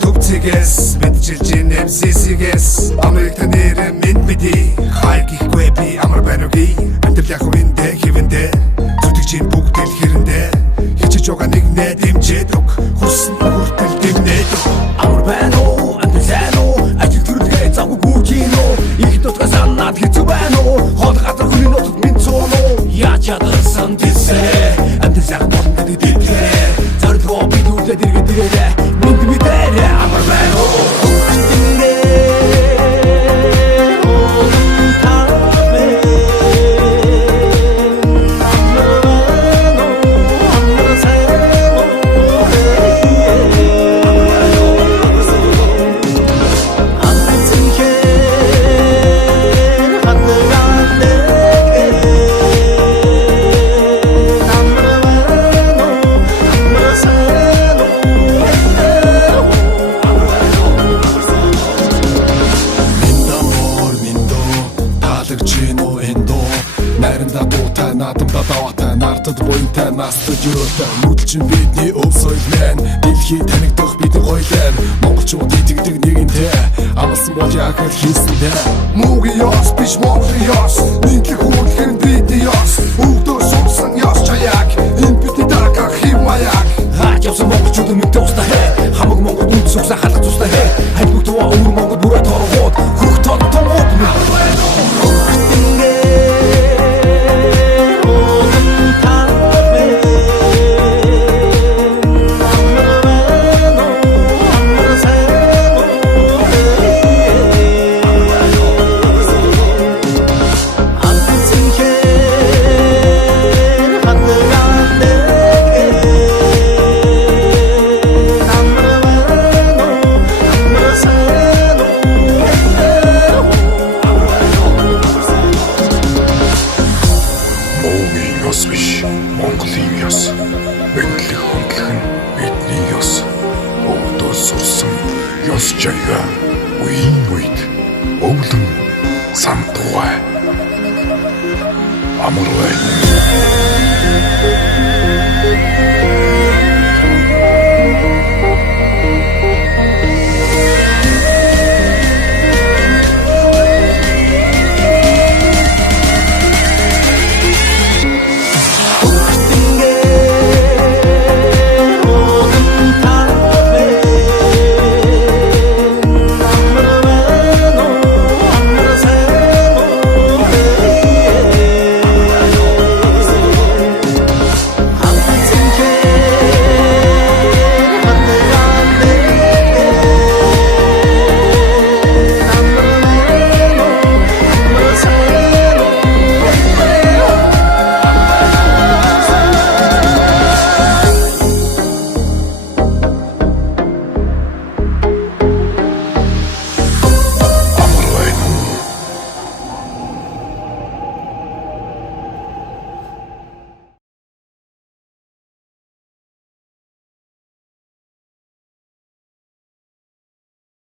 Төвцгээс мэдчилж ин MCC-гээс Америкт нэр минь биди хайгихгүй би амар байна үгүй амьдрал яг үндэ хэвэндэ зүтгэж ин бүгд л хэрэндэ хичээж байгаа нэг нэ дэмжээд өг хүссэн хүртэл дэмнээд амар байна уу амьдрал уу ажил төрөлгээ завгүй гүчинөө их дотгоо санаад хэцүү байна уу хол газар хүний нутаг минь цооноо яаж ядсан тисээ амьдрал яг бодон гэдэг дилээ зорилгоо бид үлдээд иргэд ирээ минь бидээ амар байна уу Найранда дуутай, наадамда даваатай, нартад буянтай, настад юутай Нүдэлчин бидний өв соёлмен, дэлхий танигдах бидний гойлен Монголчууд итгэдэг нэгэнтэй, амлсан бол яг л хийсэндээ Муугийн ёс биш Монголын ёс, нийтлэг хөрөлгөр нь бидний ёс Өвдөө сурсан ёс чаяг, энэ бидний дарга хэв маяг Хаач явсан монголчууд мэдээ устаа хэ Хамаг монгол үнд сүгсэн халах цустай хэ Хайбуг туваа өвөр монгол бүрээ торгууд Хөх тод томгууд ёс биш Монголын ёс мэдлэг хөндлөх нь бидний ёс өвдөө сурсан ёс жаяга үеийн үед өвлөн сандугай амар байна